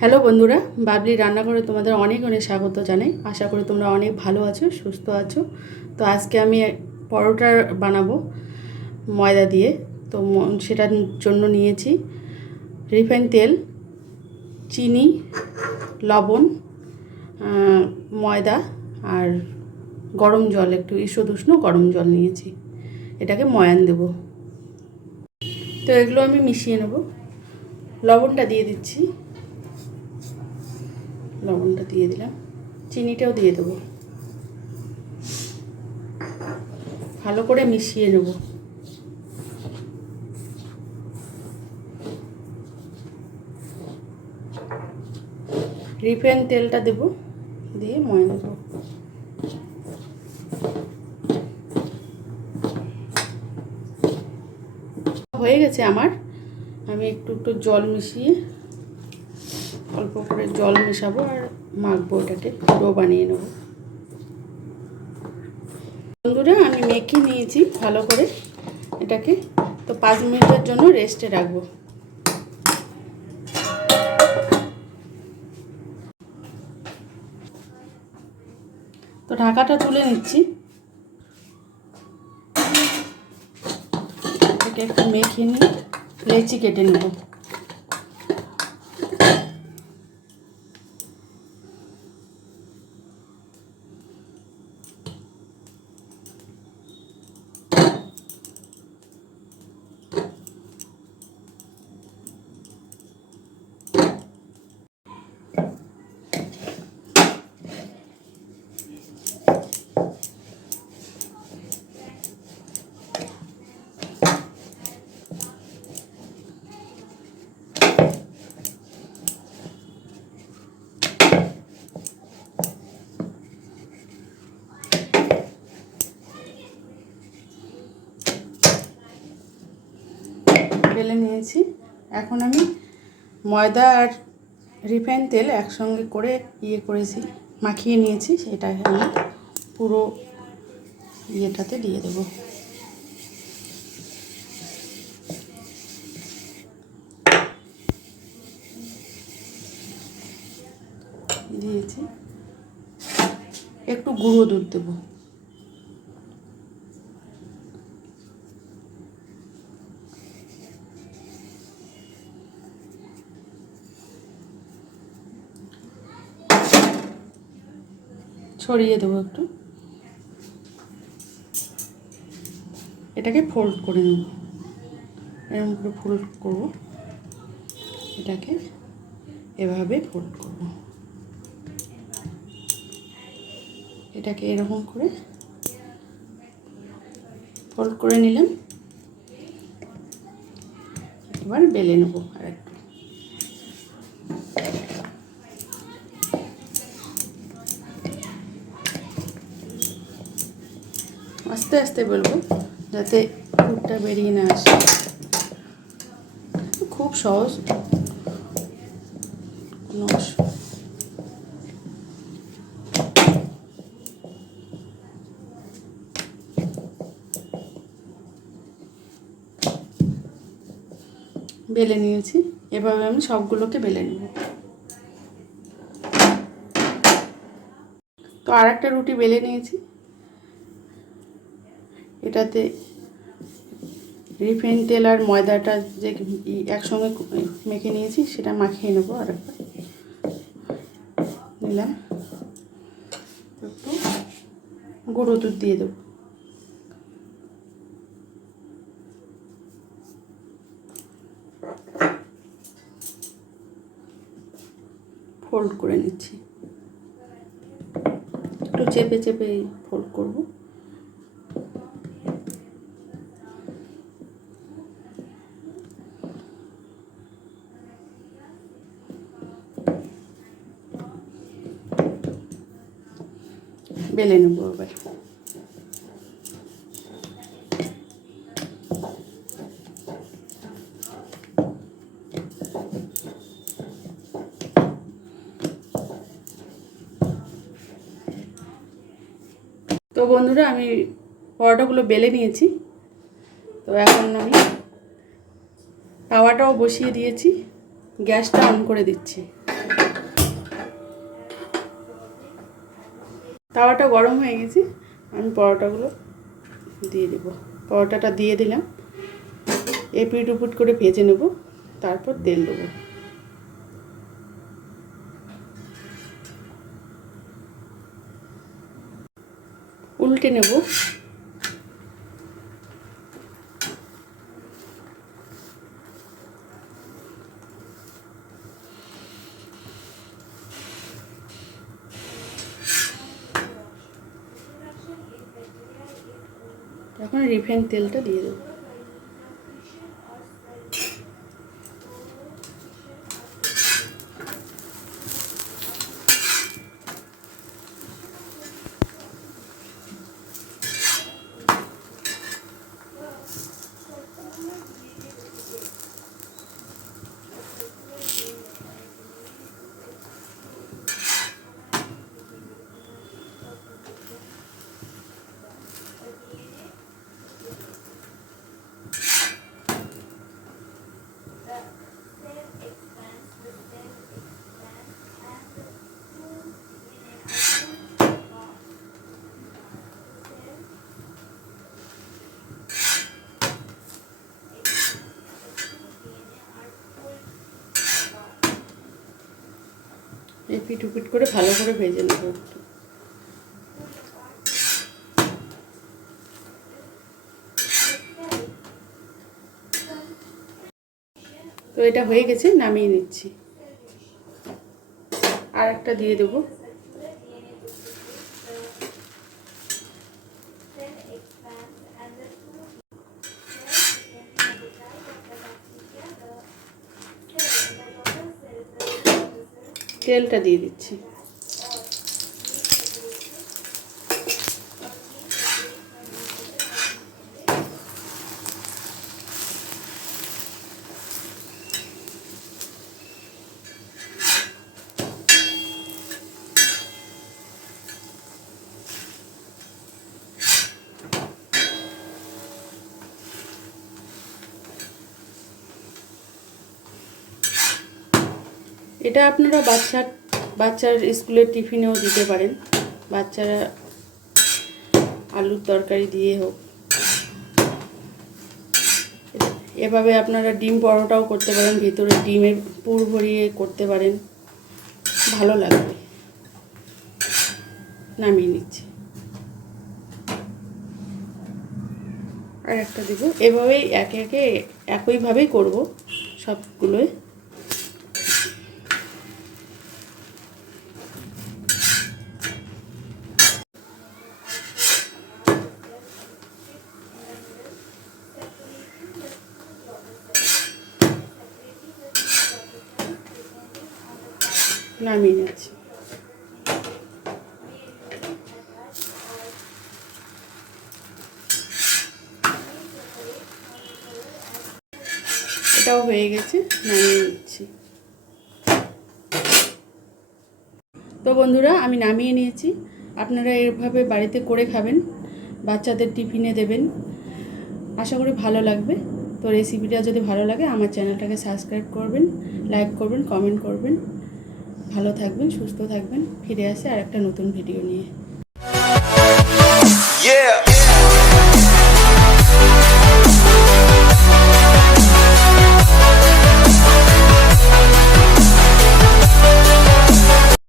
Hello বন্ধুরা, বাবলি রান্নাঘরে তোমাদের অনেক অনেক স্বাগত জানাই। আশা করি তোমরা অনেক ভালো আছো, সুস্থ আছো। তো আজকে আমি পরোটা বানাবো ময়দা দিয়ে। তো সেটার জন্য নিয়েছি রিফাইন তেল, চিনি, লবণ, ময়দা আর গরম জল, একটু ঈষদুষ্ণ গরম জল নিয়েছি। এটাকে ময়ান দেব। তো এগুলো আমি মিশিয়ে নেব। লবণটা দিয়ে দিচ্ছি, লবণটা দিয়ে দিলাম, চিনিটাও দিয়ে দেবো, ভালো করে মিশিয়ে নেব। রিফাইন তেলটা দেব, দিয়ে ময়ান দেব। হয়ে গেছে আমার। আমি একটু একটু জল মিশিয়ে, অল্প করে জল মেশাবো আর মাখবো, এটাকে ডো বানিয়ে নেব। বন্ধুরা, আমি মেখে নিয়েছি ভালো করে এটাকে। তো 5 মিনিটের জন্য রেস্টে রাখবো। তো ঢাকাটা তুলে নিচ্ছি, এটাকে একটু মেখে নিয়ে লেচি কেটে নেব। বেলে নিয়েছি। এখন আমি ময়দা আর রিফাইন তেল একসঙ্গে করে করেছি, মাখিয়ে নিয়েছি। সেটা আমি পুরো ইয়েটাতে দিয়ে দেব। দিয়েছি, একটু গুঁড়ো দুধ দেবো। ছড়িয়ে দেবো একটু। এটাকে ফোল্ড করে নেব, এরকম করে ফোল্ড করব। এটাকে এভাবে ফোল্ড করব। এটাকে এরকম করে ফোল্ড করে নিলাম। এবার বেলে নেব আর একটু। আস্তে আস্তে বেলবো যাতে পুরটা বেরিয়ে না আসে। খুব সহজ, কোনো বেলে নিয়েছি। এভাবে আমি সবগুলোকে বেলে নেব। তো আর একটা রুটি বেলে নিয়েছি, এটাতে রিফাইন তেল আর ময়দাটা যে একসঙ্গে মেখে নিয়েছি সেটা মাখিয়ে নেবো। আর একবার নিলাম, একটু গুঁড়ো দুধ দিয়ে দেবো। ফোল্ড করে নিচ্ছি, একটু চেপে চেপে ফোল্ড করব। বেলে নেব এবার। তো বন্ধুরা, আমি পরোটাগুলো বেলে নিয়েছি। তো এখন আমি তাওয়াটাও বসিয়ে দিয়েছি, গ্যাসটা অন করে দিচ্ছি। তাওয়াটা গরম হয়ে গেছে, আমি পরোটাগুলো দিয়ে দেবো। পরোটাটা দিয়ে দিলাম, এপিট উপিট করে ভেজে নেব, তারপর তেল দেবো। উল্টে নেব। এখন রিফাইন তেলটা দিয়ে দেবো। এপিট উপিট করে ভালো করে ভেজে নেব। তো এটা হয়ে গেছে, নামিয়ে নিচ্ছি। আর একটা দিয়ে দেবো। তেলটা দিয়ে দিচ্ছি। এটা আপনারা বাচ্চার স্কুলের টিফিনেও দিতে পারেন। বাচ্চারা আলুর তরকারি দিয়ে হোক। এভাবে আপনারা ডিম পরোটাও করতে পারেন, ভিতরে ডিমের পুর ভরিয়ে করতে পারেন, ভালো লাগবে। নামিয়ে নিচ্ছি। আর একটা দেব। এভাবেই একে একে একইভাবেই করব সবগুলোই। নামিয়ে নিচ্ছি। এটাও হয়ে গেছে, নামিয়ে নিচ্ছি। তো বন্ধুরা, আমি নামিয়ে নিয়েছি। আপনারা এভাবে বাড়িতে করে খাবেন, বাচ্চাদের টিফিনে দেবেন, আশা করি ভালো লাগবে। তো রেসিপিটা যদি ভালো লাগে আমার চ্যানেলটাকে সাবস্ক্রাইব করবেন, লাইক করবেন, কমেন্ট করবেন। ভালো থাকবেন, সুস্থ থাকবেন। ফিরে আসে আর একটা নতুন ভিডিও নিয়ে।